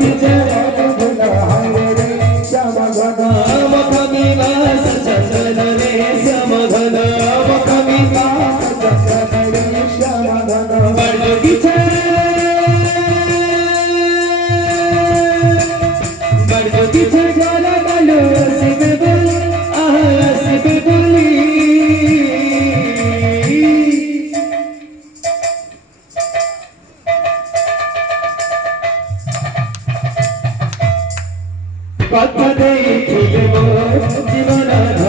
দিছে শ্যাম ঘন মখমি বাস চন্দন রে শ্যাম ঘন মখমি বাস চন্দন রে শ্যাম ঘন বড় দিছে জ্বালা কালো আসবে বলি আসবে বলি কথা ଦେଇଥିଲେ ମୋ ଜୀବନ